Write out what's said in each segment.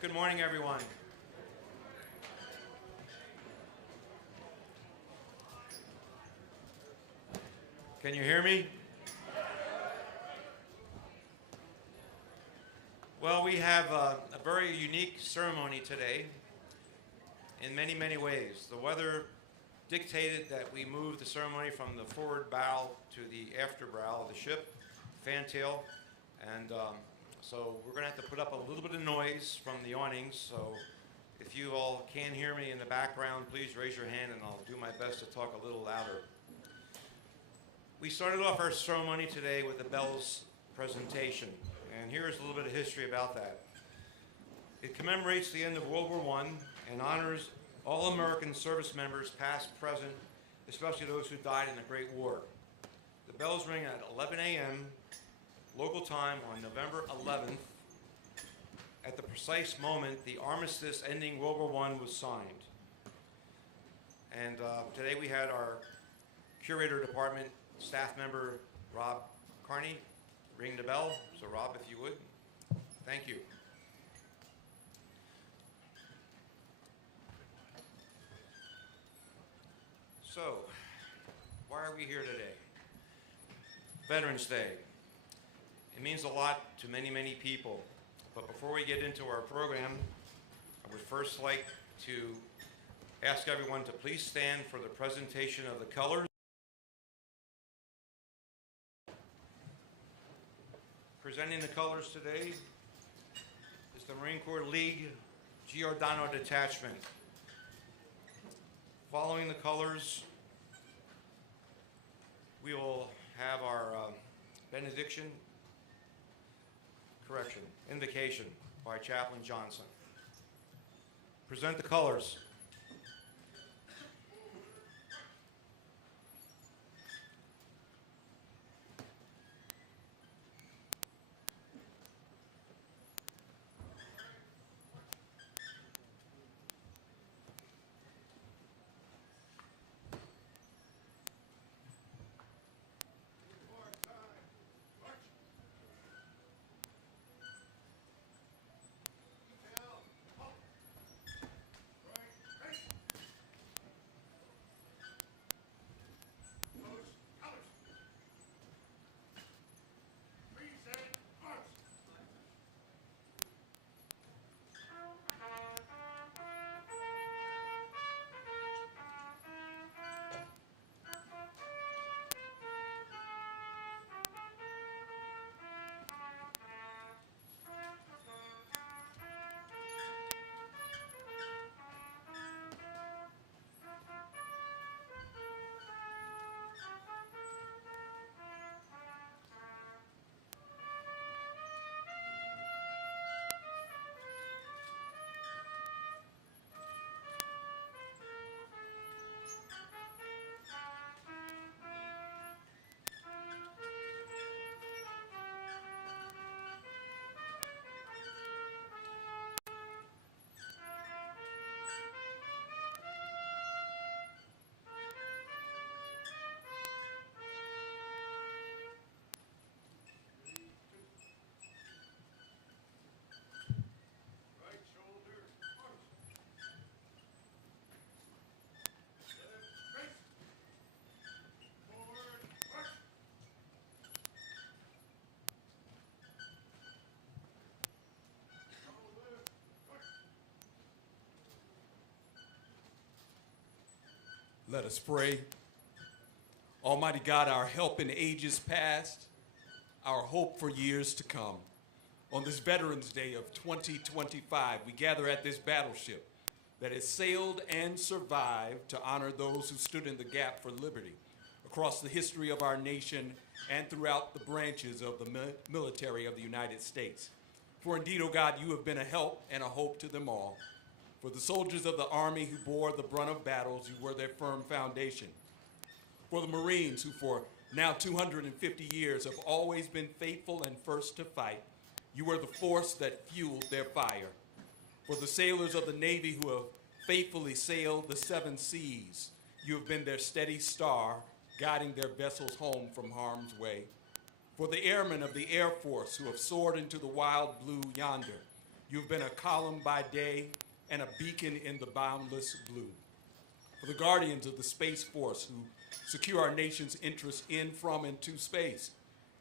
Good morning, everyone. Can you hear me? Well, we have a very unique ceremony today in many, many ways. The weather dictated that we move the ceremony from the forward bow to the after bow of the ship, fantail, and so we're going to have to put up a little bit of noise from the awnings. So if you all can hear me in the background, please raise your hand and I'll do my best to talk a little louder. We started off our ceremony today with the bells presentation, and here's a little bit of history about that. It commemorates the end of World War I and honors all American service members, past, present, especially those who died in the Great War. The bells ring at 11 a.m. local time on November 11th. At the precise moment, the armistice ending World War I was signed. And today we had our curator department staff member, Rob Carney, ring the bell. So Rob, if you would. Thank you. So, why are we here today? Veterans Day. It means a lot to many, many people. But before we get into our program, I would first like to ask everyone to please stand for the presentation of the colors. Presenting the colors today is the Marine Corps League Giordano Detachment. Following the colors, we will have our invocation by Chaplain Johnson. Present the colors. Let us pray. Almighty God, our help in ages past, our hope for years to come. On this Veterans Day of 2025, we gather at this battleship that has sailed and survived to honor those who stood in the gap for liberty across the history of our nation and throughout the branches of the military of the United States. For indeed, O God, you have been a help and a hope to them all. For the soldiers of the Army who bore the brunt of battles, you were their firm foundation. For the Marines who for now 250 years have always been faithful and first to fight, you were the force that fueled their fire. For the sailors of the Navy who have faithfully sailed the 7 seas, you have been their steady star, guiding their vessels home from harm's way. For the airmen of the Air Force who have soared into the wild blue yonder, You've been a column by day and a beacon in the boundless blue. For the guardians of the Space Force who secure our nation's interests in, from, and to space,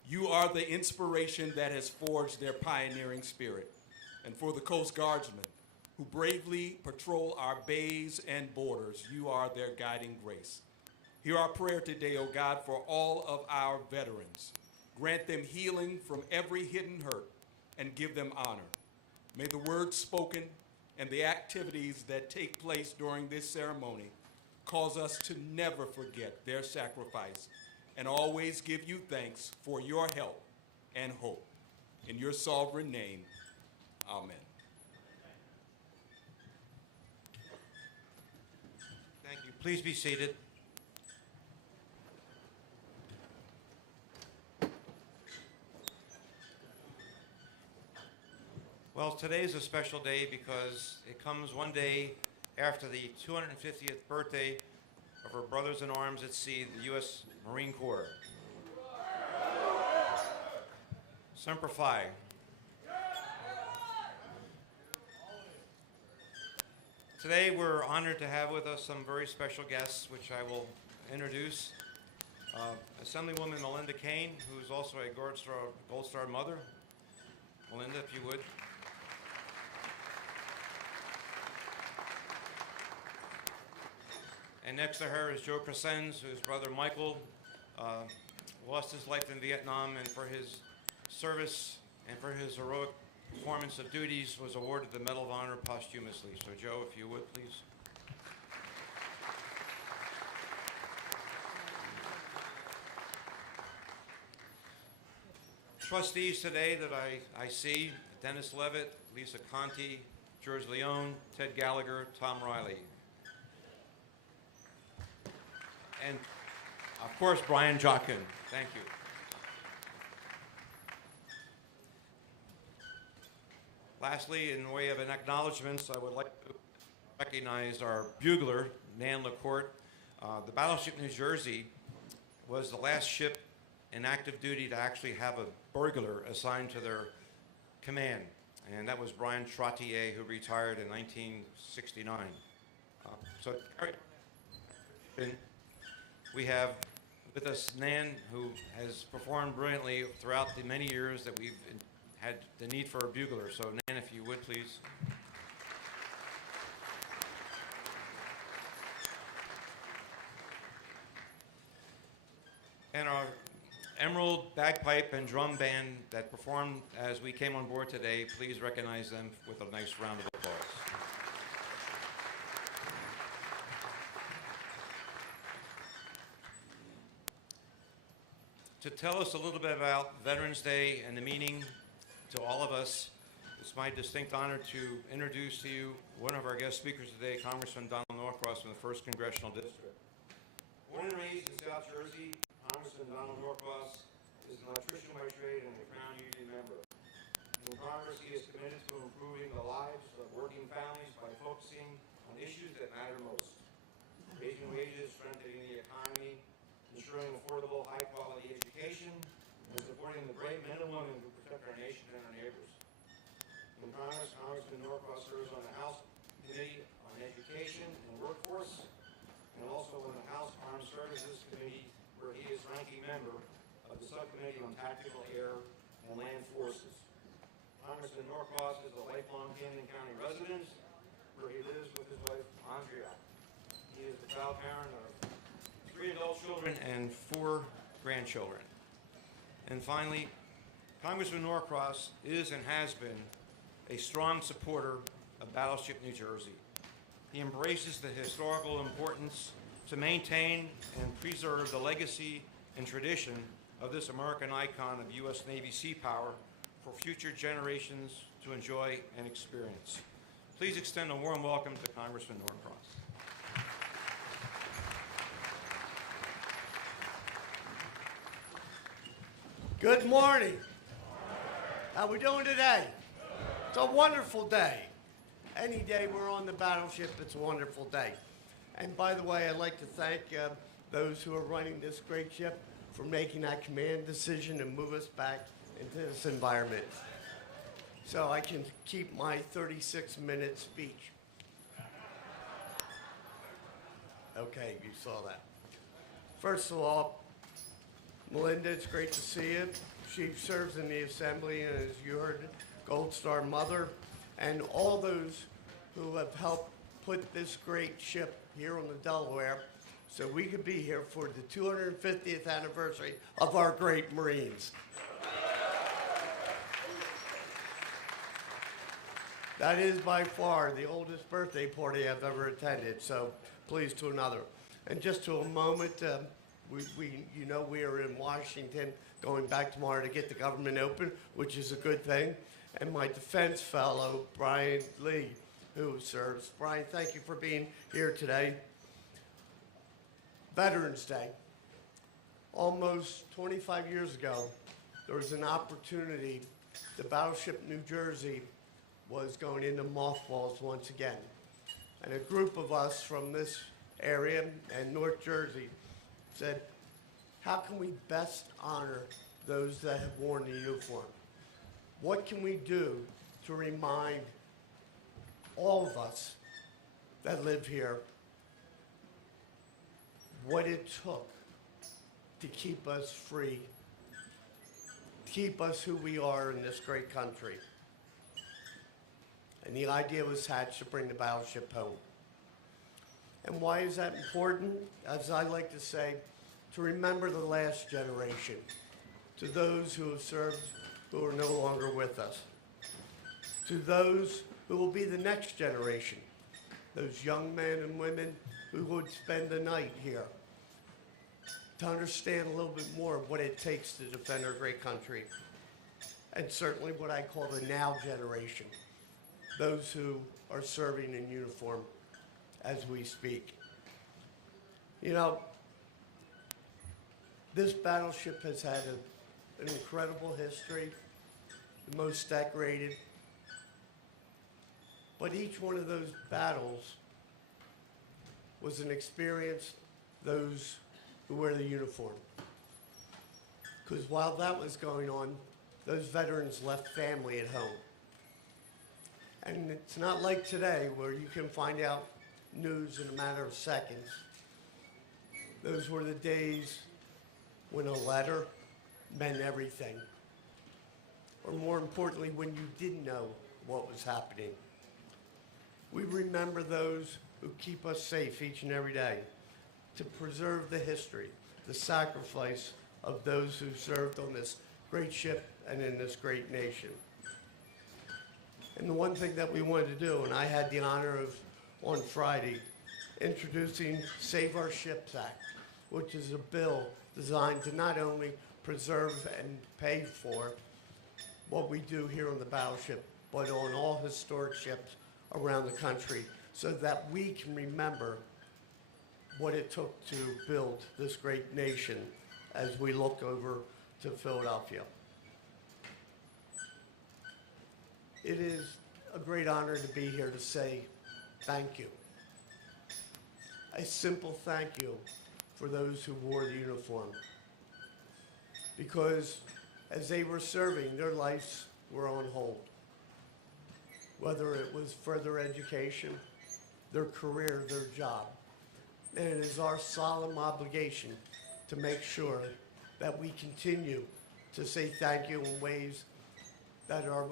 you are the inspiration that has forged their pioneering spirit. And for the Coast Guardsmen who bravely patrol our bays and borders, you are their guiding grace. Hear our prayer today, O God, for all of our veterans. Grant them healing from every hidden hurt and give them honor. May the words spoken and the activities that take place during this ceremony cause us to never forget their sacrifice and always give you thanks for your help and hope. In your sovereign name, amen. Thank you. Please be seated. Well, today is a special day because it comes one day after the 250th birthday of our brothers in arms at sea, the U.S. Marine Corps. Semper Fi. Today we're honored to have with us some very special guests, which I will introduce. Assemblywoman Melinda Kane, who's also a Gold Star mother. Melinda, if you would. And next to her is Joe Crescens, whose brother Michael lost his life in Vietnam, and for his service and for his heroic performance of duties was awarded the Medal of Honor posthumously. So Joe, if you would, please. Trustees today that I see: Dennis Levitt, Lisa Conti, George Leone, Ted Gallagher, Tom Riley. And, of course, Brian Jockin. Thank you. Lastly, in way of an acknowledgments, I would like to recognize our bugler, Nan LaCourte. The Battleship New Jersey was the last ship in active duty to actually have a burglar assigned to their command, and that was Brian Trottier, who retired in 1969. We have with us Nan, who has performed brilliantly throughout the many years that we've had the need for a bugler. So Nan, if you would, please. And our Emerald Bagpipe and Drum Band that performed as we came on board today, please recognize them with a nice round of applause. To tell us a little bit about Veterans Day and the meaning to all of us, it's my distinct honor to introduce to you one of our guest speakers today, Congressman Donald Norcross from the 1st Congressional District. Born and raised in South Jersey, Congressman Donald Norcross is an electrician by trade and a Crown Union member. In Congress, he is committed to improving the lives of working families by focusing on issues that matter most: raising wages, strengthening the economy, ensuring affordable, high-quality education, and supporting the brave men and women who protect our nation and our neighbors. In Congress, Congressman Norcross serves on the House Committee on Education and Workforce, and also on the House Armed Services Committee, where he is ranking member of the Subcommittee on Tactical Air and Land Forces. Congressman Norcross is a lifelong Camden County resident, where he lives with his wife, Andrea. He is the proud parent of 3 adult children and 4 grandchildren. And finally, Congressman Norcross is and has been a strong supporter of Battleship New Jersey. He embraces the historical importance to maintain and preserve the legacy and tradition of this American icon of U.S. Navy sea power for future generations to enjoy and experience. Please extend a warm welcome to Congressman Norcross. Good morning. How we doing today? It's a wonderful day. Any day we're on the battleship, it's a wonderful day. And by the way, I'd like to thank those who are running this great ship for making that command decision and move us back into this environment. so I can keep my 36-minute speech. Okay, you saw that. First of all, Melinda, it's great to see you. She serves in the Assembly, and as you heard, Gold Star Mother, and all those who have helped put this great ship here on the Delaware so we could be here for the 250th anniversary of our great Marines. That is by far the oldest birthday party I've ever attended, so please to another. And just to a moment, you know we are in Washington going back tomorrow to get the government open, which is a good thing. And my defense fellow, Brian Lee, who serves. Brian, thank you for being here today. Veterans Day. Almost 25 years ago, there was an opportunity. The Battleship New Jersey was going into mothballs once again. And a group of us from this area and North Jersey said, how can we best honor those that have worn the uniform? What can we do to remind all of us that live here what it took to keep us free, to keep us who we are in this great country? And the idea was hatched to bring the battleship home. And why is that important? As I like to say, to remember the last generation, to those who have served who are no longer with us, to those who will be the next generation, those young men and women who would spend the night here, to understand a little bit more of what it takes to defend our great country, and certainly what I call the now generation, those who are serving in uniform as we speak. You know, this battleship has had an incredible history, the most decorated, but each one of those battles was an experience, those who wear the uniform. Because while that was going on, those veterans left family at home. And it's not like today where you can find out news in a matter of seconds. Those were the days when a letter meant everything. Or more importantly, when you didn't know what was happening. We remember those who keep us safe each and every day, to preserve the history, the sacrifice of those who served on this great ship and in this great nation. And the one thing that we wanted to do, and I had the honor of, on Friday, introducing Save Our Ships Act, which is a bill designed to not only preserve and pay for what we do here on the battleship, but on all historic ships around the country, so that we can remember what it took to build this great nation as we look over to Philadelphia. It is a great honor to be here to say thank you. A simple thank you for those who wore the uniform. Because as they were serving, their lives were on hold. Whether it was further education, their career, their job. And it is our solemn obligation to make sure that we continue to say thank you in ways that are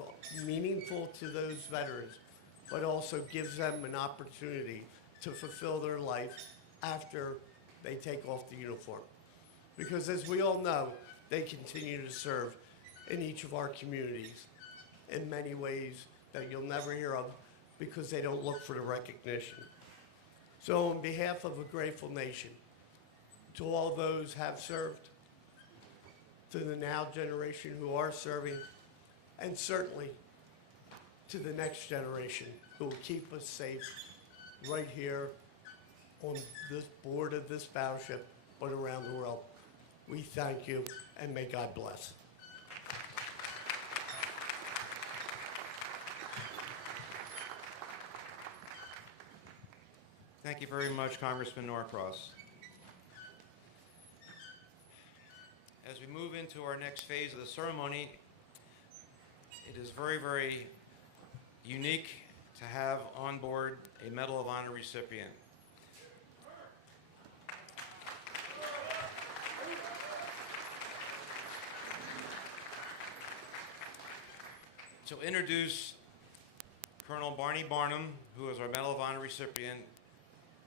meaningful to those veterans, but also gives them an opportunity to fulfill their life after they take off the uniform. Because as we all know, they continue to serve in each of our communities in many ways that you'll never hear of because they don't look for the recognition. So on behalf of a grateful nation, to all those have served, to the now generation who are serving, and certainly to the next generation who will keep us safe right here on this board of this battleship, but around the world. We thank you, and may God bless. Thank you very much, Congressman Norcross. As we move into our next phase of the ceremony, it it is very, very unique to have on board a Medal of Honor recipient. To introduce Colonel Barney Barnum, who is our Medal of Honor recipient,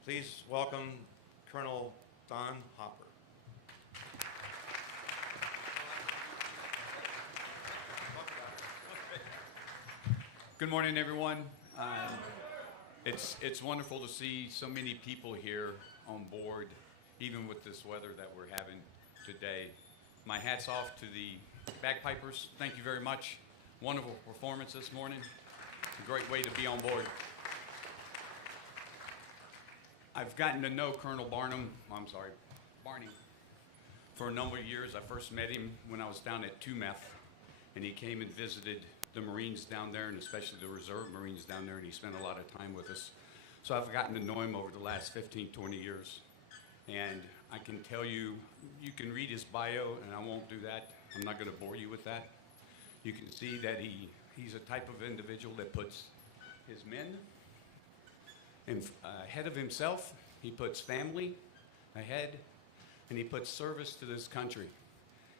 please welcome Colonel Don Hopper. Good morning, everyone. It's wonderful to see so many people here on board, even with this weather that we're having today. My hat's off to the bagpipers. Thank you very much. Wonderful performance this morning. A great way to be on board. I've gotten to know Colonel Barney, for a number of years. I first met him when I was down at 2MEF, and he came and visited the Marines down there, and especially the Reserve Marines down there, and he spent a lot of time with us. So I've gotten to know him over the last 15, 20 years. And I can tell you, you can read his bio, and I won't do that. I'm not going to bore you with that. You can see that he's a type of individual that puts his men ahead of himself. He puts family ahead, and he puts service to this country.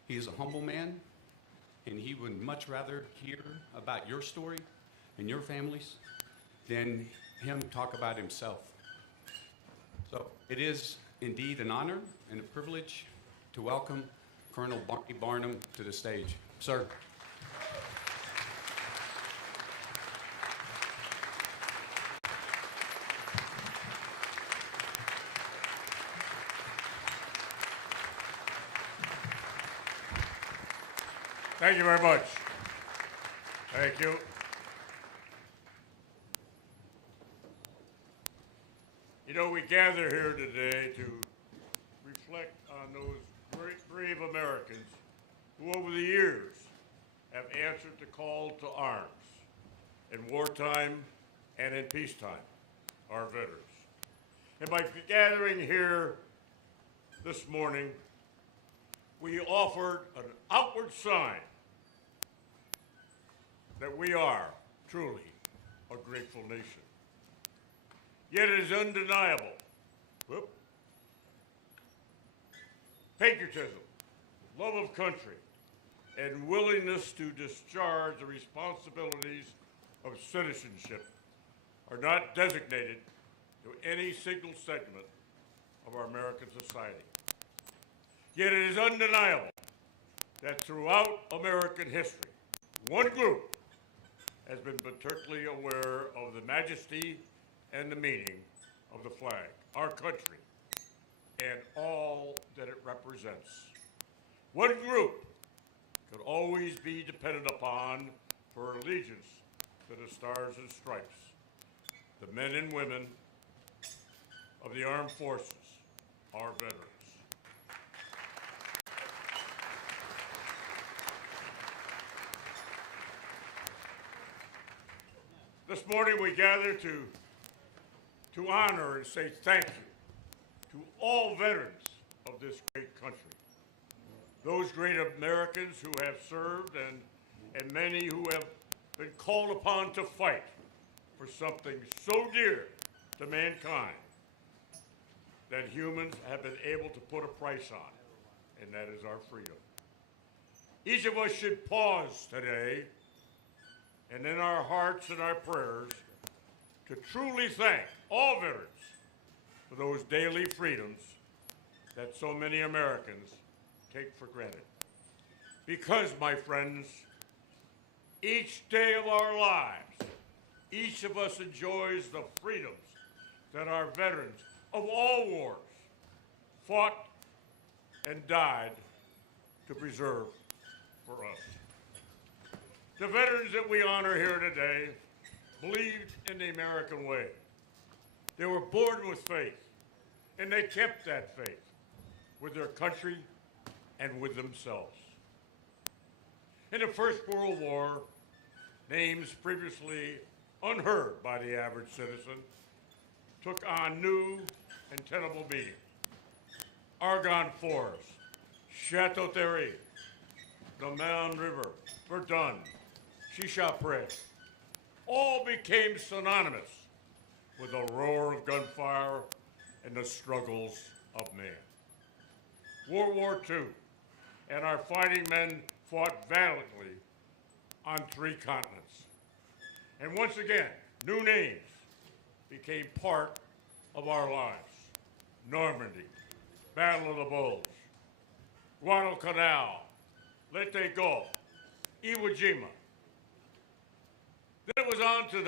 He is a humble man, and he would much rather hear about your story and your families than him talk about himself. So it is indeed an honor and a privilege to welcome Colonel Barney Barnum to the stage. Sir. Thank you very much. Thank you. You know, we gather here today to reflect on those great, brave Americans who over the years have answered the call to arms in wartime and in peacetime, our veterans. And by gathering here this morning, we offered an outward sign that we are truly a grateful nation. Yet it is undeniable, patriotism, love of country, and willingness to discharge the responsibilities of citizenship are not designated to any single segment of our American society. Yet it is undeniable that throughout American history, one group has been particularly aware of the majesty and the meaning of the flag, our country, and all that it represents. One group could always be depended upon for allegiance to the stars and stripes, the men and women of the armed forces, our veterans. This morning we gather to honor and say thank you to all veterans of this great country. Those great Americans who have served and many who have been called upon to fight for something so dear to mankind that humans have been able to put a price on, and that is our freedom. Each of us should pause today and in our hearts and our prayers to truly thank all veterans for those daily freedoms that so many Americans take for granted. Because, my friends, each day of our lives, each of us enjoys the freedoms that our veterans of all wars fought and died to preserve for us. The veterans that we honor here today believed in the American way. They were born with faith, and they kept that faith with their country and with themselves. In the First World War, names previously unheard by the average citizen took on new and tenable meaning. Argonne Forest, Chateau Thierry, the Marne River, Verdun, shisha press, all became synonymous with the roar of gunfire and the struggles of man. World War II and our fighting men fought valiantly on 3 continents. And once again, new names became part of our lives. Normandy, Battle of the Bulge, Guadalcanal, Leyte Gulf, Iwo Jima. Then it was on to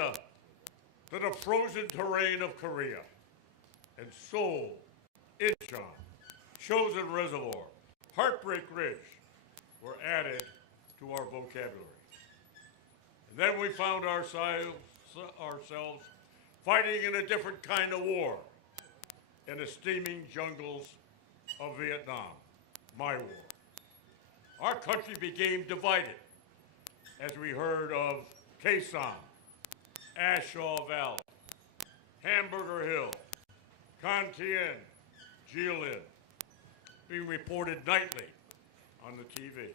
the frozen terrain of Korea, and Seoul, Incheon, Chosin Reservoir, Heartbreak Ridge were added to our vocabulary. And then we found ourselves fighting in a different kind of war in the steaming jungles of Vietnam, my war. Our country became divided as we heard of Khe Sanh, Ashaw Valley, Hamburger Hill, Con Thien, Jilin, being reported nightly on the TV.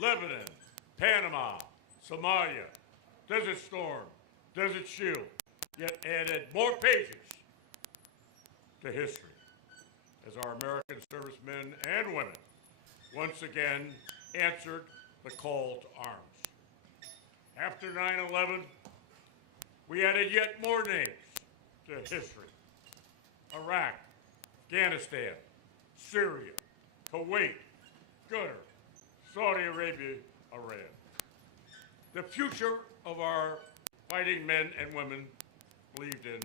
Lebanon, Panama, Somalia, Desert Storm, Desert Shield, yet added more pages to history as our American servicemen and women once again answered the call to arms. After 9/11, we added yet more names to history. Iraq, Afghanistan, Syria, Kuwait, Qatar, Saudi Arabia, Iran. The future of our fighting men and women believed in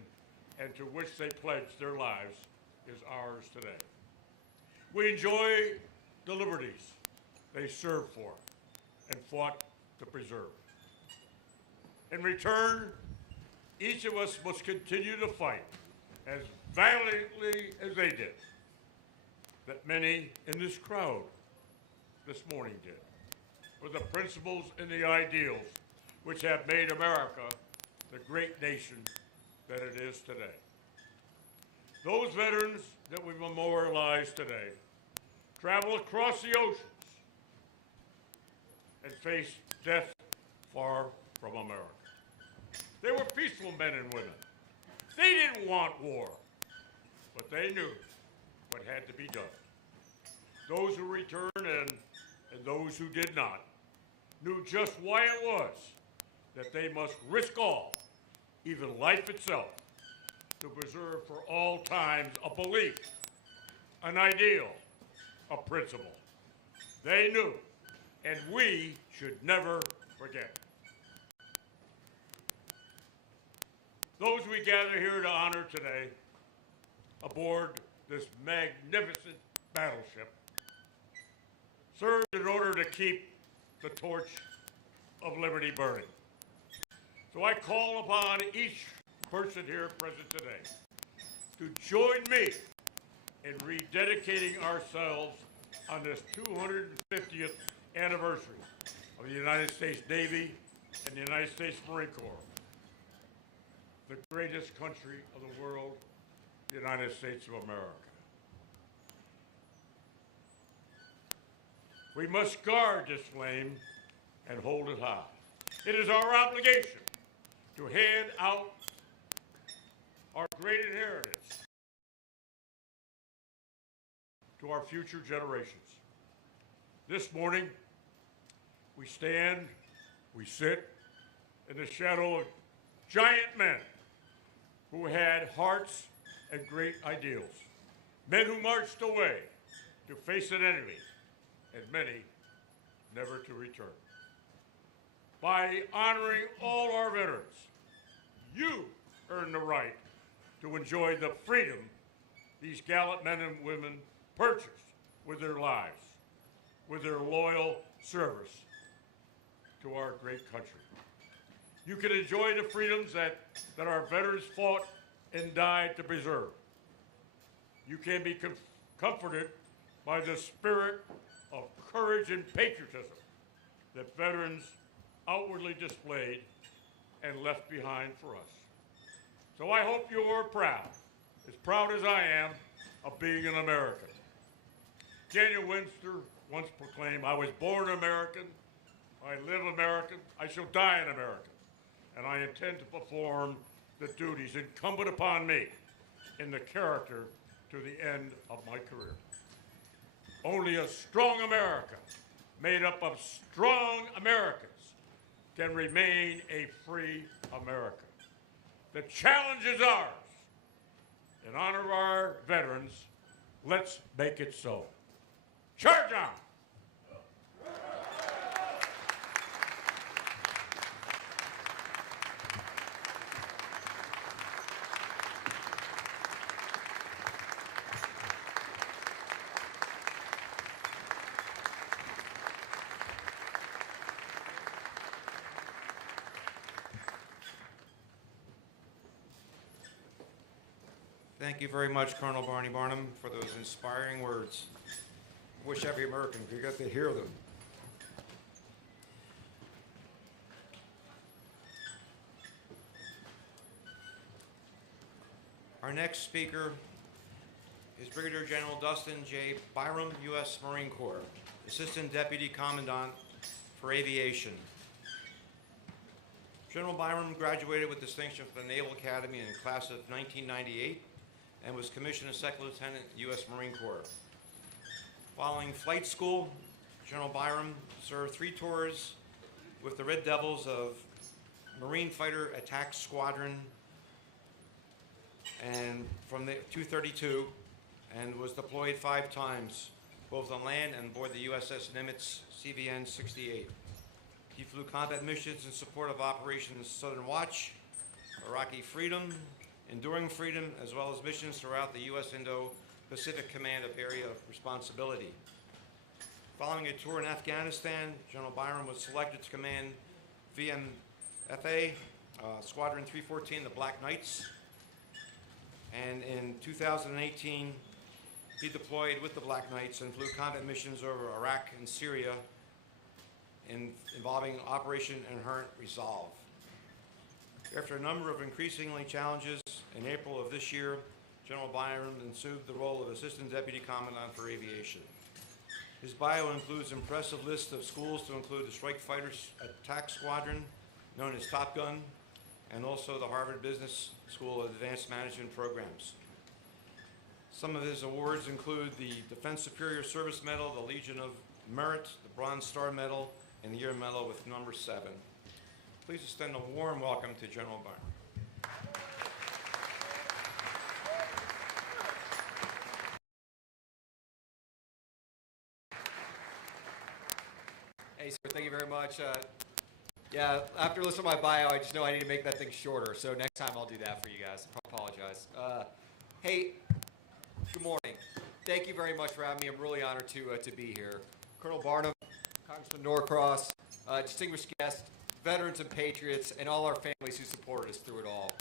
and to which they pledged their lives is ours today. We enjoy the liberties they served for and fought to preserve. In return, each of us must continue to fight as valiantly as they did, that many in this crowd this morning did, for the principles and the ideals which have made America the great nation that it is today. Those veterans that we memorialize today travel across the oceans and face death far from America. They were peaceful men and women. They didn't want war, but they knew what had to be done. Those who returned and those who did not knew just why it was that they must risk all, even life itself, to preserve for all times a belief, an ideal, a principle. They knew, and we should never forget. Those we gather here to honor today aboard this magnificent battleship served in order to keep the torch of liberty burning. So I call upon each person here present today to join me in rededicating ourselves on this 250th anniversary of the United States Navy and the United States Marine Corps, the greatest country of the world, the United States of America. We must guard this flame and hold it high. It is our obligation to hand out our great inheritance to our future generations. This morning, we stand, we sit in the shadow of giant men who had hearts and great ideals, men who marched away to face an enemy, and many never to return. By honoring all our veterans, you earn the right to enjoy the freedom these gallant men and women purchased with their lives, with their loyal service to our great country. You can enjoy the freedoms that our veterans fought and died to preserve. You can be comforted by the spirit of courage and patriotism that veterans outwardly displayed and left behind for us. So I hope you are proud as I am, of being an American. Daniel Webster once proclaimed, "I was born American, I live American, I shall die an American, and I intend to perform the duties incumbent upon me in the character to the end of my career. Only a strong America, made up of strong Americans, can remain a free America. The challenge is ours. In honor of our veterans, let's make it so. Charge on! Thank you very much, Colonel Barney Barnum, for those inspiring words. I wish every American could get to hear them. Our next speaker is Brigadier General Dustin J. Byram, U.S. Marine Corps, Assistant Deputy Commandant for Aviation. General Byram graduated with distinction from the Naval Academy in the class of 1998 and was commissioned as Second Lieutenant, U.S. Marine Corps. Following flight school, General Byram served 3 tours with the Red Devils of Marine Fighter Attack Squadron and from the 232 and was deployed 5 times, both on land and aboard the USS Nimitz CVN-68. He flew combat missions in support of Operations Southern Watch, Iraqi Freedom, Enduring Freedom, as well as missions throughout the U.S. Indo-Pacific Command of Area of Responsibility. Following a tour in Afghanistan, General Byram was selected to command VMFA, Squadron 314, the Black Knights. And in 2018, he deployed with the Black Knights and flew combat missions over Iraq and Syria involving Operation Inherent Resolve. After a number of increasingly challenges, in April of this year, General Byram assumed the role of Assistant Deputy Commandant for Aviation. His bio includes an impressive list of schools to include the Strike Fighter Attack Squadron, known as Top Gun, and also the Harvard Business School of Advanced Management Programs. Some of his awards include the Defense Superior Service Medal, the Legion of Merit, the Bronze Star Medal, and the Year Medal with number 7. Please extend a warm welcome to General Barney. Hey, sir, thank you very much. Yeah, after listening to my bio, I just know I need to make that thing shorter, so next time I'll do that for you guys. I apologize. Hey, good morning. Thank you very much for having me. I'm really honored to be here. Colonel Barnum, Congressman Norcross, distinguished guests, veterans and patriots, and all our families who supported us through it all.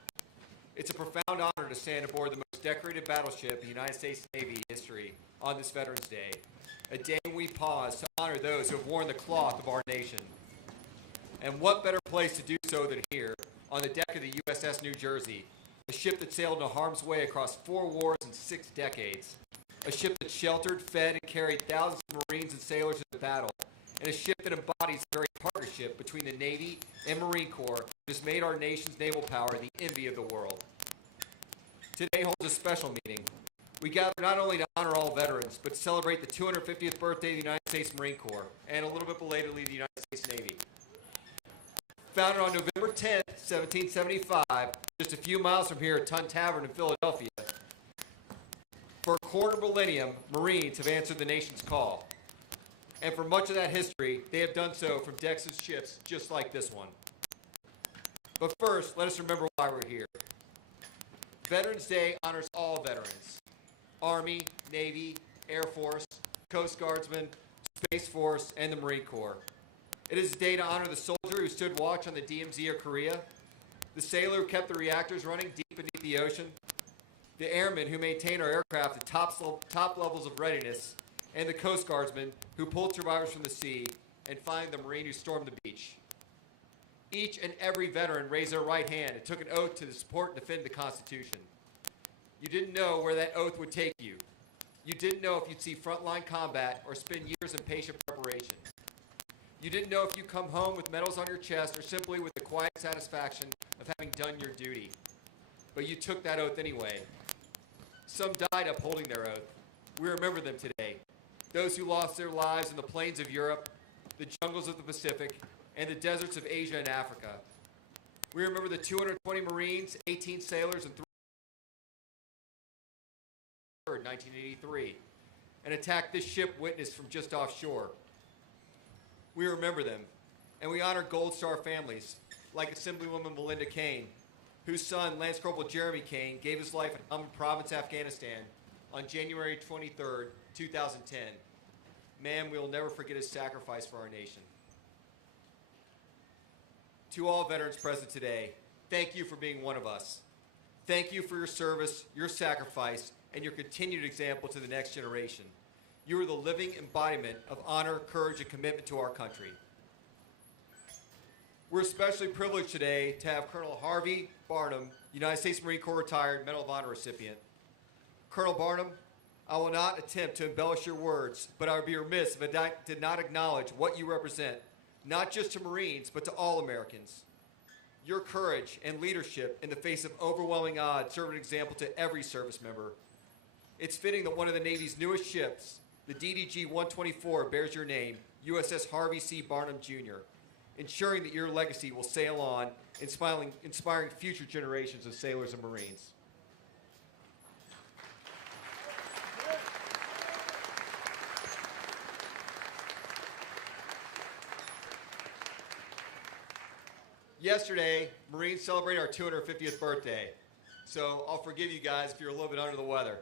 It's a profound honor to stand aboard the most decorated battleship in United States Navy history on this Veterans Day, a day when we pause to honor those who have worn the cloth of our nation. And what better place to do so than here, on the deck of the USS New Jersey, a ship that sailed into harm's way across 4 wars in 6 decades, a ship that sheltered, fed, and carried thousands of Marines and sailors into battle, and a ship that embodies the very partnership between the Navy and Marine Corps that has made our nation's naval power the envy of the world. Today holds a special meaning. We gather not only to honor all veterans, but to celebrate the 250th birthday of the United States Marine Corps, and a little bit belatedly, the United States Navy. Founded on November 10, 1775, just a few miles from here at Tun Tavern in Philadelphia, for a quarter millennium, Marines have answered the nation's call. And for much of that history, they have done so from decks of ships just like this one. But first, let us remember why we're here. Veterans Day honors all veterans: Army, Navy, Air Force, Coast Guardsmen, Space Force, and the Marine Corps. It is a day to honor the soldier who stood watch on the DMZ of Korea, the sailor who kept the reactors running deep beneath the ocean, the airmen who maintain our aircraft at top levels of readiness, and the Coast Guardsmen who pulled survivors from the sea and find the Marine who stormed the beach. Each and every veteran raised their right hand and took an oath to support and defend the Constitution. You didn't know where that oath would take you. You didn't know if you'd see frontline combat or spend years in patient preparation. You didn't know if you come home with medals on your chest or simply with the quiet satisfaction of having done your duty. But you took that oath anyway. Some died upholding their oath. We remember them today. Those who lost their lives in the plains of Europe, the jungles of the Pacific, and the deserts of Asia and Africa. We remember the 220 Marines, 18 sailors, and 1983, an attack this ship witnessed from just offshore. We remember them, and we honor Gold Star families, like Assemblywoman Melinda Kane, whose son, Lance Corporal Jeremy Kane, gave his life in Helmand Province, Afghanistan, on January 23rd, 2010. Ma'am, we will never forget his sacrifice for our nation. To all veterans present today, thank you for being one of us. Thank you for your service, your sacrifice, and your continued example to the next generation. You are the living embodiment of honor, courage, and commitment to our country. We're especially privileged today to have Colonel Harvey Barnum, United States Marine Corps retired Medal of Honor recipient. Colonel Barnum, I will not attempt to embellish your words, but I would be remiss if I did not acknowledge what you represent, not just to Marines, but to all Americans. Your courage and leadership in the face of overwhelming odds serve an example to every service member. It's fitting that one of the Navy's newest ships, the DDG-124, bears your name, USS Harvey C. Barnum, Jr., ensuring that your legacy will sail on, inspiring future generations of sailors and Marines. Yesterday, Marines celebrated our 250th birthday, so I'll forgive you guys if you're a little bit under the weather.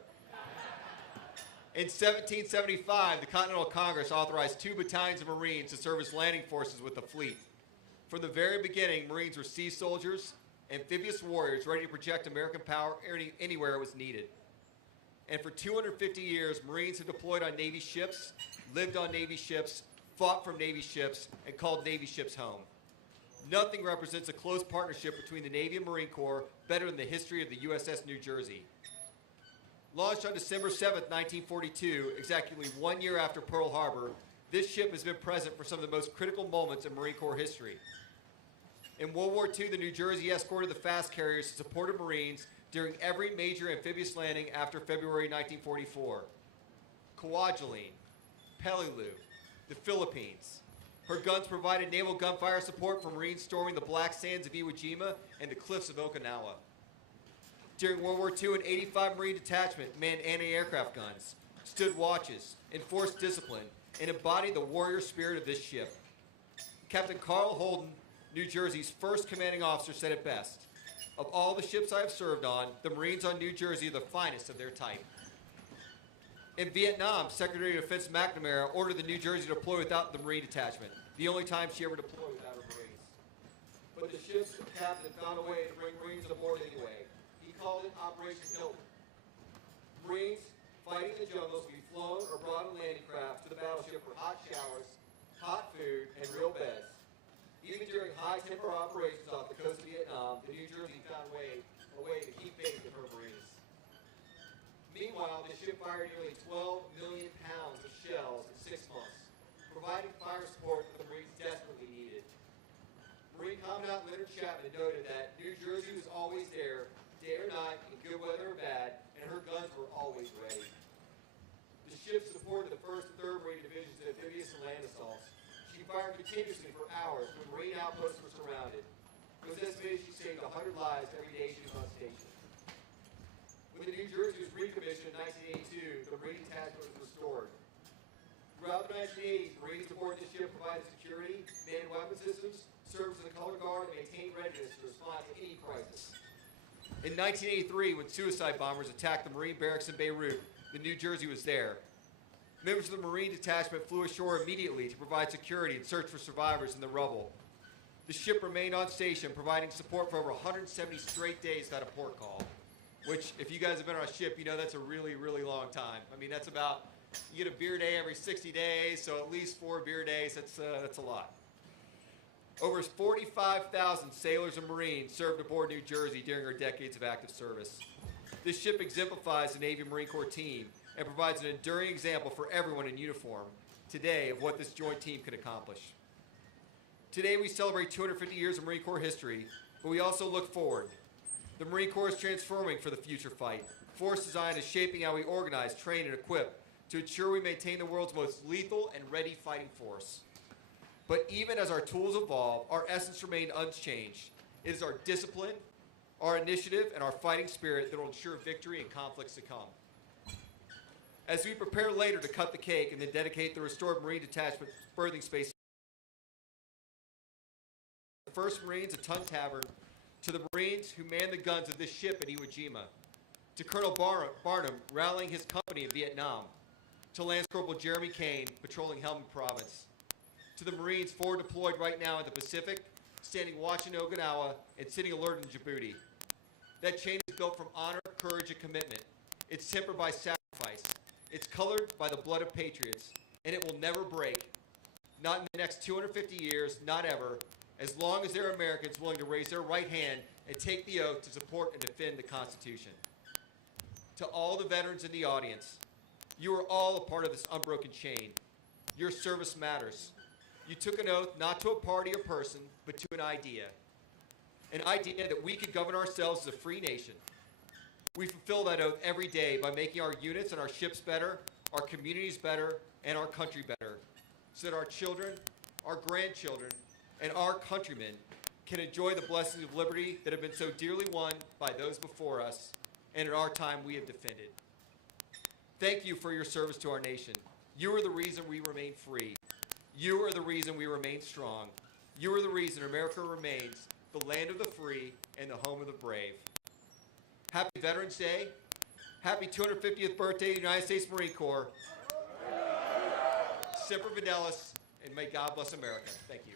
In 1775, the Continental Congress authorized 2 battalions of Marines to serve as landing forces with the fleet. From the very beginning, Marines were sea soldiers, amphibious warriors ready to project American power anywhere it was needed. And for 250 years, Marines have deployed on Navy ships, lived on Navy ships, fought from Navy ships, and called Navy ships home. Nothing represents a close partnership between the Navy and Marine Corps better than the history of the USS New Jersey. Launched on December 7th, 1942, exactly 1 year after Pearl Harbor, this ship has been present for some of the most critical moments in Marine Corps history. In World War II, the New Jersey escorted the fast carriers and supported Marines during every major amphibious landing after February 1944. Kwajalein, Peleliu, the Philippines. Her guns provided naval gunfire support for Marines storming the black sands of Iwo Jima and the cliffs of Okinawa. During World War II, an 85 Marine detachment manned anti-aircraft guns, stood watches, enforced discipline, and embodied the warrior spirit of this ship. Captain Carl Holden, New Jersey's first commanding officer, said it best. Of all the ships I have served on, the Marines on New Jersey are the finest of their type. In Vietnam, Secretary of Defense McNamara ordered the New Jersey to deploy without the Marine detachment, the only time she ever deployed without her Marines. But the ship's captain found a way to bring Marines aboard anyway. He called it Operation Hilton. Marines fighting in the jungles could be flown or brought in landing craft to the battleship for hot showers, hot food, and real beds. Even during high-tempo operations off the coast of Vietnam, the New Jersey found a way to keep faith with her Marines. Meanwhile, the ship fired nearly 12 million pounds of shells in 6 months, providing fire support that the Marines desperately needed. Marine Commandant Leonard Chapman noted that New Jersey was always there, day or night, in good weather or bad, and her guns were always ready. The ship supported the 1st and 3rd Marine Divisions in amphibious and land assaults. She fired continuously for hours when Marine outposts were surrounded. It was estimated she saved 100 lives every day she was on station. When the New Jersey was recommissioned in 1982, the Marine detachment was restored. Throughout the 1980s, Marines aboard this ship provided security, manned weapon systems, served as a color guard, and maintained readiness to respond to any crisis. In 1983, when suicide bombers attacked the Marine barracks in Beirut, the New Jersey was there. Members of the Marine detachment flew ashore immediately to provide security and search for survivors in the rubble. The ship remained on station, providing support for over 170 straight days without a port call, which, if you guys have been on a ship, you know that's a really, really long time. I mean, that's about, you get a beer day every 60 days, so at least 4 beer days, that's a lot. Over 45,000 sailors and Marines served aboard New Jersey during her decades of active service. This ship exemplifies the Navy Marine Corps team and provides an enduring example for everyone in uniform today of what this joint team can accomplish. Today we celebrate 250 years of Marine Corps history, but we also look forward. The Marine Corps is transforming for the future fight. Force design is shaping how we organize, train, and equip to ensure we maintain the world's most lethal and ready fighting force. But even as our tools evolve, our essence remains unchanged. It is our discipline, our initiative, and our fighting spirit that will ensure victory in conflicts to come. As we prepare later to cut the cake and then dedicate the restored Marine Detachment birthing space, the 1st Marines at Tun Tavern, to the Marines who manned the guns of this ship at Iwo Jima, to Colonel Barnum rallying his company in Vietnam, to Lance Corporal Jeremy Kane patrolling Helmand Province, to the Marines forward deployed right now in the Pacific, standing watch in Okinawa and sitting alert in Djibouti. That chain is built from honor, courage, and commitment. It's tempered by sacrifice. It's colored by the blood of patriots, and it will never break. Not in the next 250 years, not ever, as long as there are Americans willing to raise their right hand and take the oath to support and defend the Constitution. To all the veterans in the audience, you are all a part of this unbroken chain. Your service matters. You took an oath not to a party or person, but to an idea. An idea that we could govern ourselves as a free nation. We fulfill that oath every day by making our units and our ships better, our communities better, and our country better, so that our children, our grandchildren, and our countrymen can enjoy the blessings of liberty that have been so dearly won by those before us, and in our time we have defended. Thank you for your service to our nation. You are the reason we remain free. You are the reason we remain strong. You are the reason America remains the land of the free and the home of the brave. Happy Veterans Day. Happy 250th birthday to the United States Marine Corps. Semper Fidelis, and may God bless America. Thank you.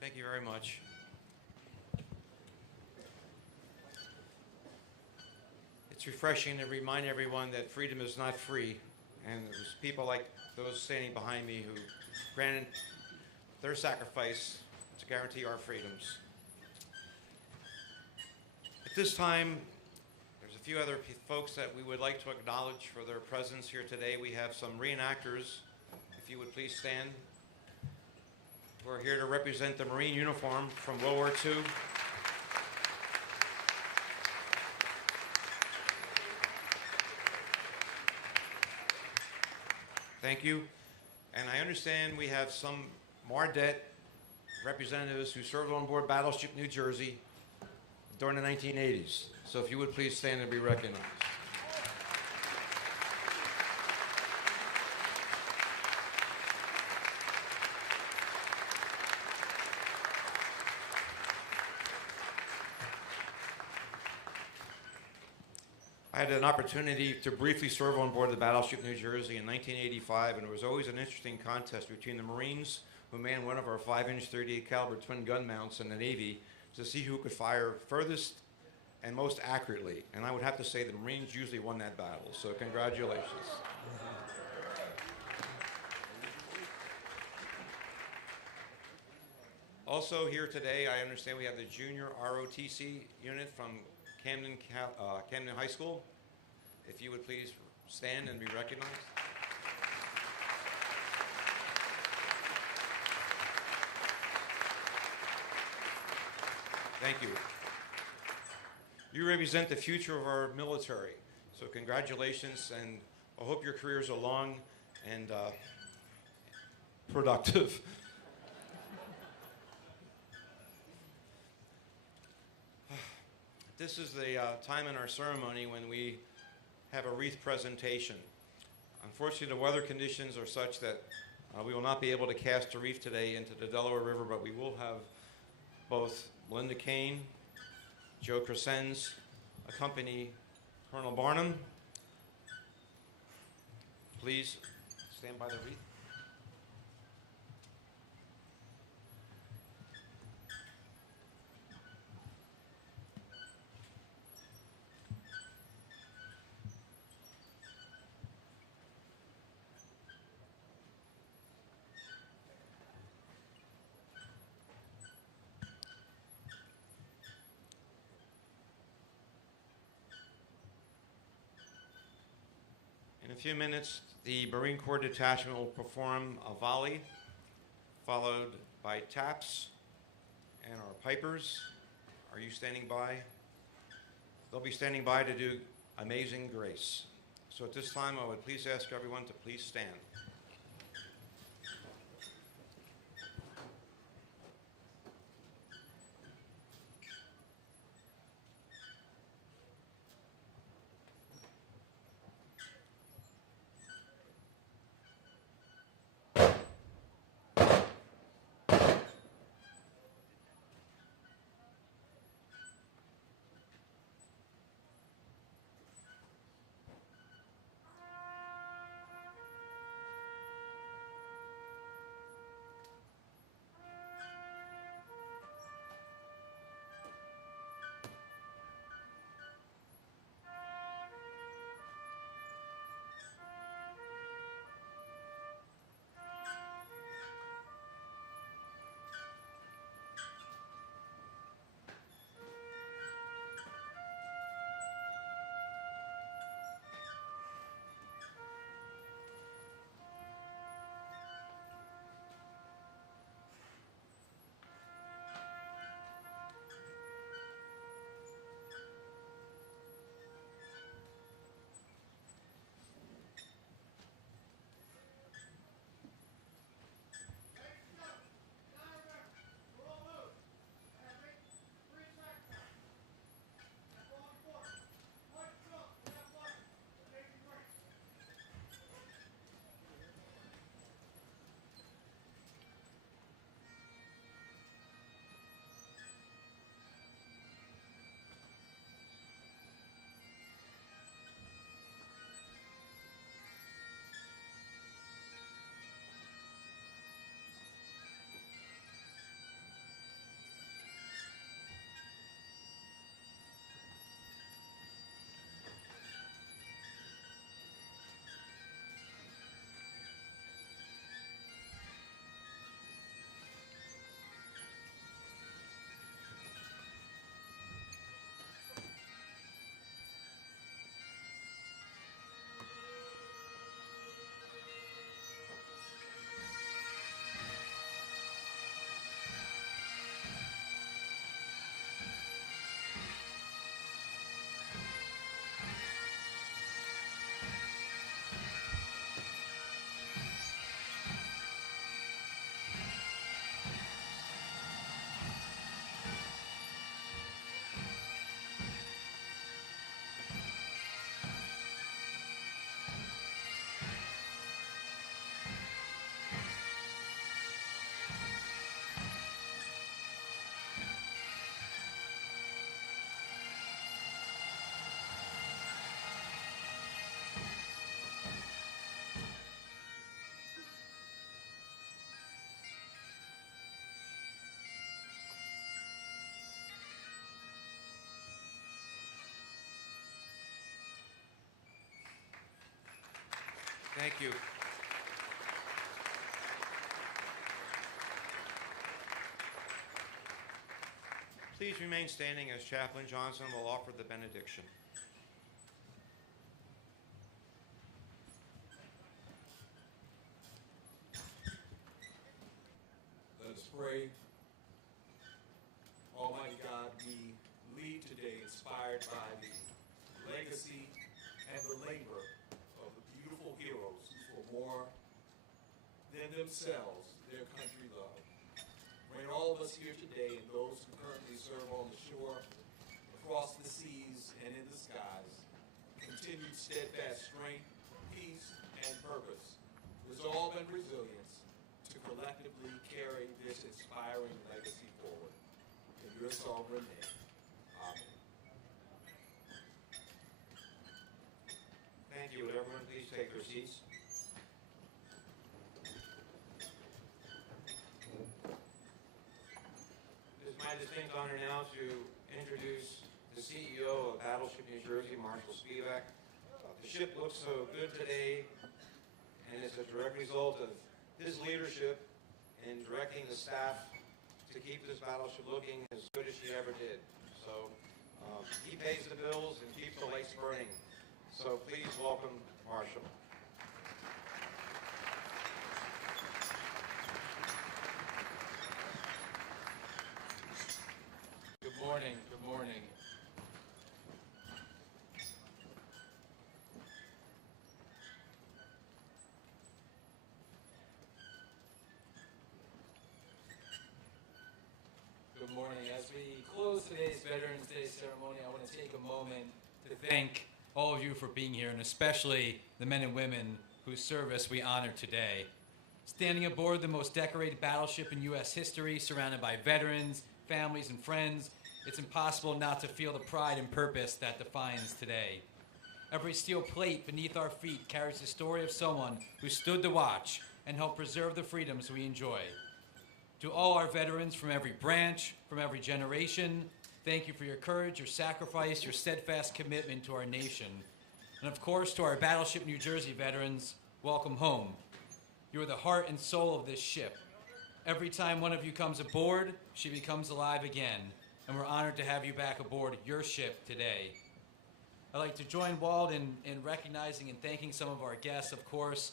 Thank you very much. It's refreshing to remind everyone that freedom is not free, and there's people like those standing behind me who granted their sacrifice to guarantee our freedoms. At this time, there's a few other folks that we would like to acknowledge for their presence here today. We have some reenactors, if you would please stand. We're here to represent the Marine uniform from World War II. Thank you. And I understand we have some Mardet representatives who served on board Battleship New Jersey during the 1980s. So if you would please stand and be recognized. I had an opportunity to briefly serve on board the Battleship New Jersey in 1985, and it was always an interesting contest between the Marines, who manned one of our 5-inch 38 caliber twin gun mounts, and the Navy, to see who could fire furthest and most accurately. And I would have to say the Marines usually won that battle, so congratulations. Also here today, I understand we have the junior ROTC unit from Camden High School. If you would please stand and be recognized. Thank you. You represent the future of our military, so congratulations, and I hope your careers are long and productive. This is the time in our ceremony when we have a wreath presentation. Unfortunately, the weather conditions are such that we will not be able to cast a wreath today into the Delaware River, but we will have both Linda Kane, Joe Crescens accompany Colonel Barnum. Please stand by the wreath. few minutes, the Marine Corps detachment will perform a volley, followed by taps, and our pipers. Are you standing by? They'll be standing by to do Amazing Grace. So at this time, I would please ask everyone to please stand. Thank you. Please remain standing as Chaplain Johnson will offer the benediction. Let us pray. Almighty God, we leave today inspired by the legacy and the labor of the beautiful heroes who, for more than themselves, their country loved. Bring all of us here today and those who currently serve on the shore, across the seas, and in the skies, continued steadfast strength, peace, and purpose, resolve and resilience to collectively carry this inspiring legacy forward. In your sovereign name, amen. Thank you. Would everyone please take their seats? It is my distinct honor now to introduce the CEO of Battleship, New Jersey, Marshal Spivak. The ship looks so good today, and it's a direct result of his leadership in directing the staff to keep this battleship looking as good as she ever did. So he pays the bills and keeps the lights burning. So please welcome Marshal. morning. Good morning. Good morning. As we close today's Veterans Day ceremony, I want to take a moment to thank all of you for being here, and especially the men and women whose service we honor today. Standing aboard the most decorated battleship in U.S. history, surrounded by veterans, families, and friends, it's impossible not to feel the pride and purpose that defines today. Every steel plate beneath our feet carries the story of someone who stood to watch and helped preserve the freedoms we enjoy. To all our veterans from every branch, from every generation, thank you for your courage, your sacrifice, your steadfast commitment to our nation. And of course, to our Battleship New Jersey veterans, welcome home. You are the heart and soul of this ship. Every time one of you comes aboard, she becomes alive again, and we're honored to have you back aboard your ship today. I'd like to join Walt in recognizing and thanking some of our guests, of course,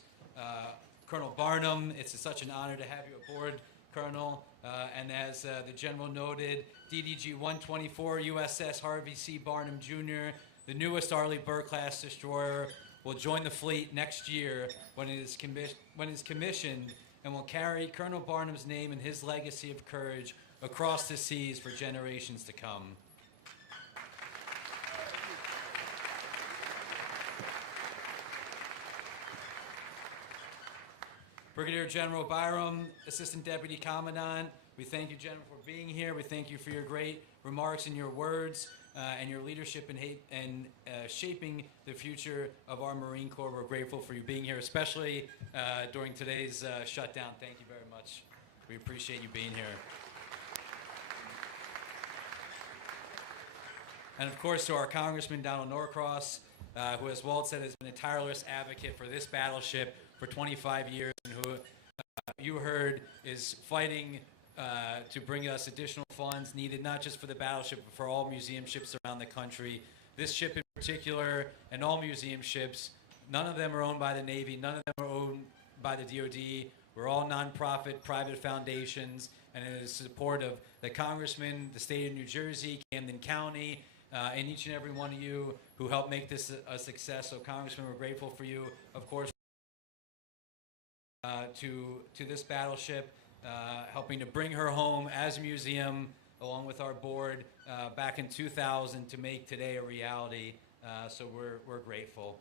Colonel Barnum. It's such an honor to have you aboard, Colonel. And as the General noted, DDG 124 USS Harvey C. Barnum Jr., the newest Arleigh Burke-class destroyer, will join the fleet next year when it is commissioned, and will carry Colonel Barnum's name and his legacy of courage across the seas for generations to come. Brigadier General Byram, Assistant Deputy Commandant, we thank you, General, for being here. We thank you for your great remarks and your words and your leadership in shaping the future of our Marine Corps. We're grateful for you being here, especially during today's shutdown. Thank you very much. We appreciate you being here. And of course, to our Congressman Donald Norcross, who, as Walt said, has been a tireless advocate for this battleship for 25 years, and who you heard is fighting to bring us additional funds needed not just for the battleship, but for all museum ships around the country. This ship in particular, and all museum ships, none of them are owned by the Navy, none of them are owned by the DoD. We're all nonprofit, private foundations, and it is support of the Congressman, the state of New Jersey, Camden County, and each and every one of you who helped make this a success. So, Congressman, we're grateful for you, of course, to this battleship, helping to bring her home as a museum, along with our board, back in 2000 to make today a reality. So we're grateful.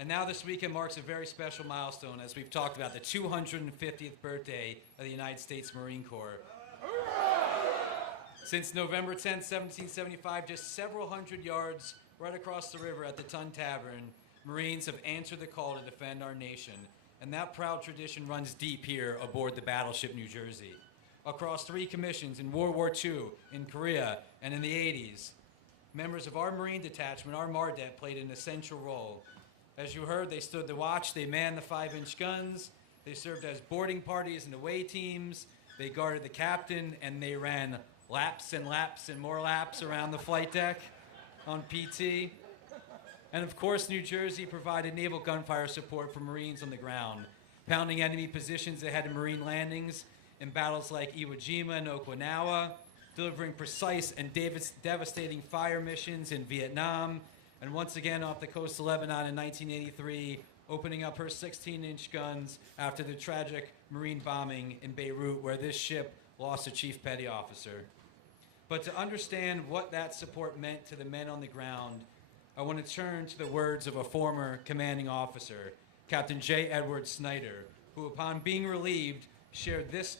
And now this weekend marks a very special milestone, as we've talked about, the 250th birthday of the United States Marine Corps. Since November 10, 1775, just several hundred yards right across the river at the Tun Tavern, Marines have answered the call to defend our nation. And that proud tradition runs deep here aboard the Battleship New Jersey. Across 3 commissions in World War II, in Korea, and in the 80s, members of our Marine detachment, our MARDET, played an essential role. As you heard, they stood to watch, they manned the 5-inch guns, they served as boarding parties and away teams, they guarded the captain, and they ran laps and laps and more laps around the flight deck on PT. And of course, New Jersey provided naval gunfire support for Marines on the ground, pounding enemy positions ahead of Marine landings in battles like Iwo Jima and Okinawa, delivering precise and devastating fire missions in Vietnam, and once again off the coast of Lebanon in 1983, opening up her 16-inch guns after the tragic Marine bombing in Beirut, where this ship lost a chief petty officer. But to understand what that support meant to the men on the ground, I want to turn to the words of a former commanding officer, Captain J. Edward Snyder, who, upon being relieved, shared this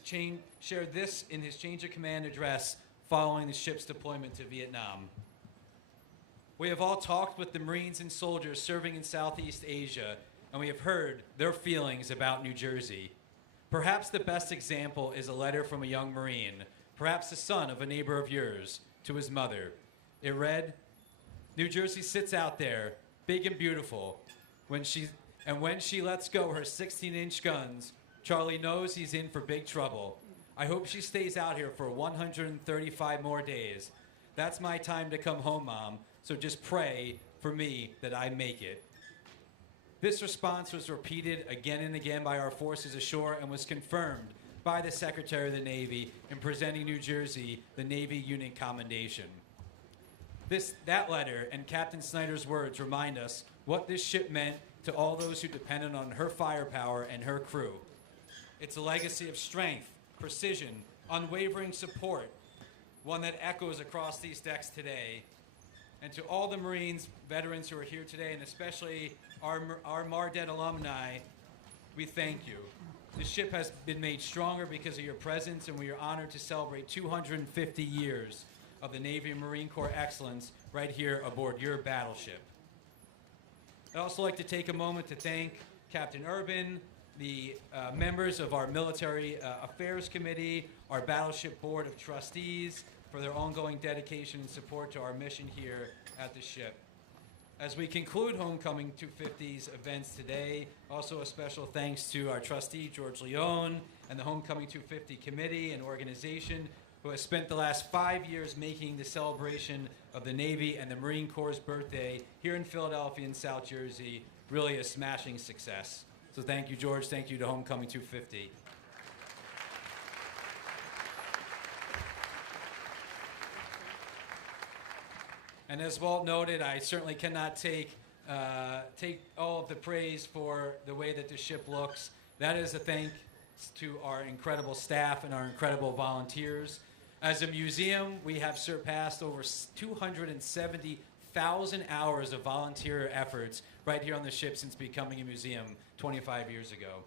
in his change of command address following the ship's deployment to Vietnam. We have all talked with the Marines and soldiers serving in Southeast Asia, and we have heard their feelings about New Jersey. Perhaps the best example is a letter from a young Marine, perhaps the son of a neighbor of yours, to his mother. It read, "New Jersey sits out there, big and beautiful. When she lets go her 16-inch guns, Charlie knows he's in for big trouble. I hope she stays out here for 135 more days. That's my time to come home, Mom, so just pray for me that I make it." This response was repeated again and again by our forces ashore and was confirmed by the Secretary of the Navy in presenting New Jersey the Navy Unit Commendation. That letter and Captain Snyder's words remind us what this ship meant to all those who depended on her firepower and her crew. It's a legacy of strength, precision, unwavering support, one that echoes across these decks today. And to all the Marines, veterans who are here today, and especially our MARDET alumni, we thank you. The ship has been made stronger because of your presence, and we are honored to celebrate 250 years of the Navy and Marine Corps excellence right here aboard your battleship. I'd also like to take a moment to thank Captain Urban, the members of our Military Affairs Committee, our Battleship Board of Trustees, for their ongoing dedication and support to our mission here at the ship. As we conclude Homecoming 250's events today, also a special thanks to our trustee, George Leone, and the Homecoming 250 Committee and organization, who has spent the last 5 years making the celebration of the Navy and the Marine Corps' birthday here in Philadelphia and South Jersey really a smashing success. So thank you, George. Thank you to Homecoming 250. And as Walt noted, I certainly cannot take all of the praise for the way that the ship looks. That is a thanks to our incredible staff and our incredible volunteers. As a museum, we have surpassed over 270,000 hours of volunteer efforts right here on the ship since becoming a museum 25 years ago.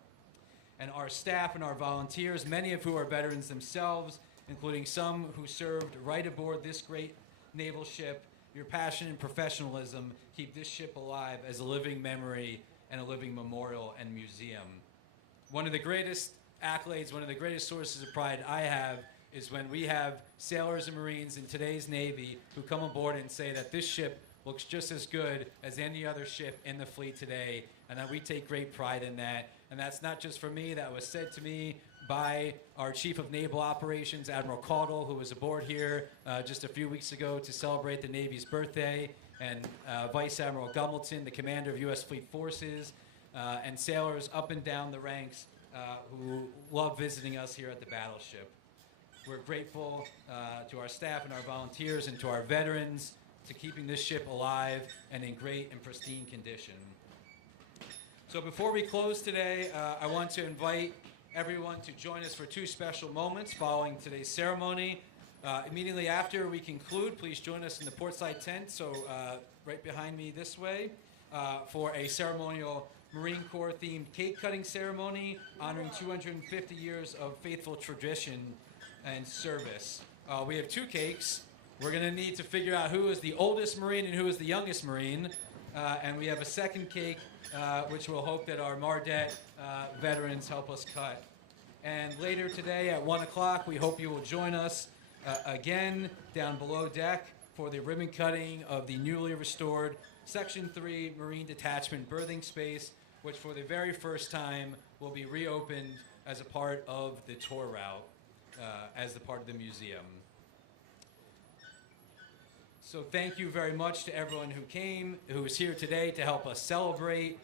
And our staff and our volunteers, many of who are veterans themselves, including some who served right aboard this great naval ship, your passion and professionalism keep this ship alive as a living memory and a living memorial and museum. One of the greatest accolades, one of the greatest sources of pride I have is when we have sailors and Marines in today's Navy who come aboard and say that this ship looks just as good as any other ship in the fleet today, and that we take great pride in that. And that's not just for me, that was said to me by our Chief of Naval Operations, Admiral Caudill, who was aboard here just a few weeks ago to celebrate the Navy's birthday, and Vice Admiral Gumbleton, the commander of U.S. Fleet Forces, and sailors up and down the ranks who love visiting us here at the battleship. We're grateful to our staff and our volunteers and to our veterans to keeping this ship alive and in great and pristine condition. So before we close today, I want to invite everyone to join us for two special moments following today's ceremony. Immediately after we conclude, please join us in the portside tent, so right behind me this way, for a ceremonial Marine Corps themed cake cutting ceremony honoring 250 years of faithful tradition and service. We have two cakes. We're going to need to figure out who is the oldest Marine and who is the youngest Marine. And we have a second cake, which we'll hope that our MARDET veterans help us cut. And later today at 1 o'clock, we hope you will join us again down below deck for the ribbon cutting of the newly restored Section 3 Marine Detachment berthing space, which for the very first time will be reopened as a part of the tour route, as the part of the museum. So thank you very much to everyone who came, who is here today to help us celebrate,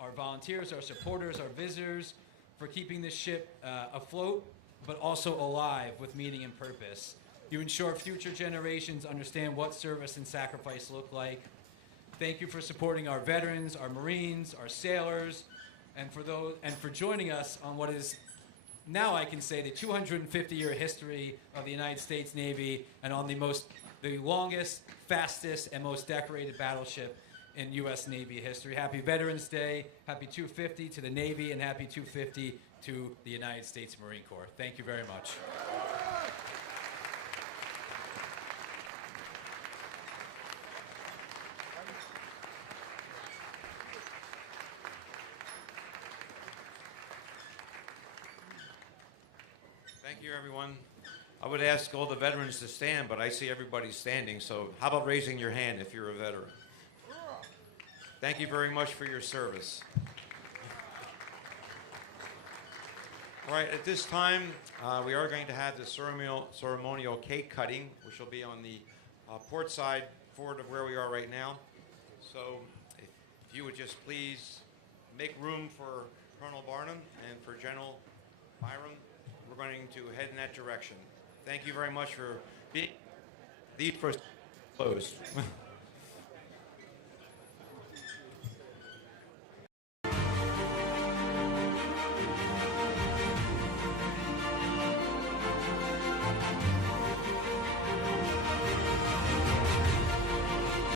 our volunteers, our supporters, our visitors, for keeping this ship afloat, but also alive with meaning and purpose. You ensure future generations understand what service and sacrifice look like. Thank you for supporting our veterans, our Marines, our sailors, and for joining us on what is now, I can say, the 250-year history of the United States Navy, and on the longest, fastest, and most decorated battleship in U.S. Navy history. Happy Veterans Day, happy 250 to the Navy, and happy 250 to the United States Marine Corps. Thank you very much. Thank you, everyone. I would ask all the veterans to stand, but I see everybody standing, so how about raising your hand if you're a veteran? Thank you very much for your service. All right, at this time, we are going to have the ceremonial cake cutting, which will be on the port side forward of where we are right now. So if you would just please make room for Colonel Barnum and for General Byram. We're going to head in that direction. Thank you very much for being the first closed.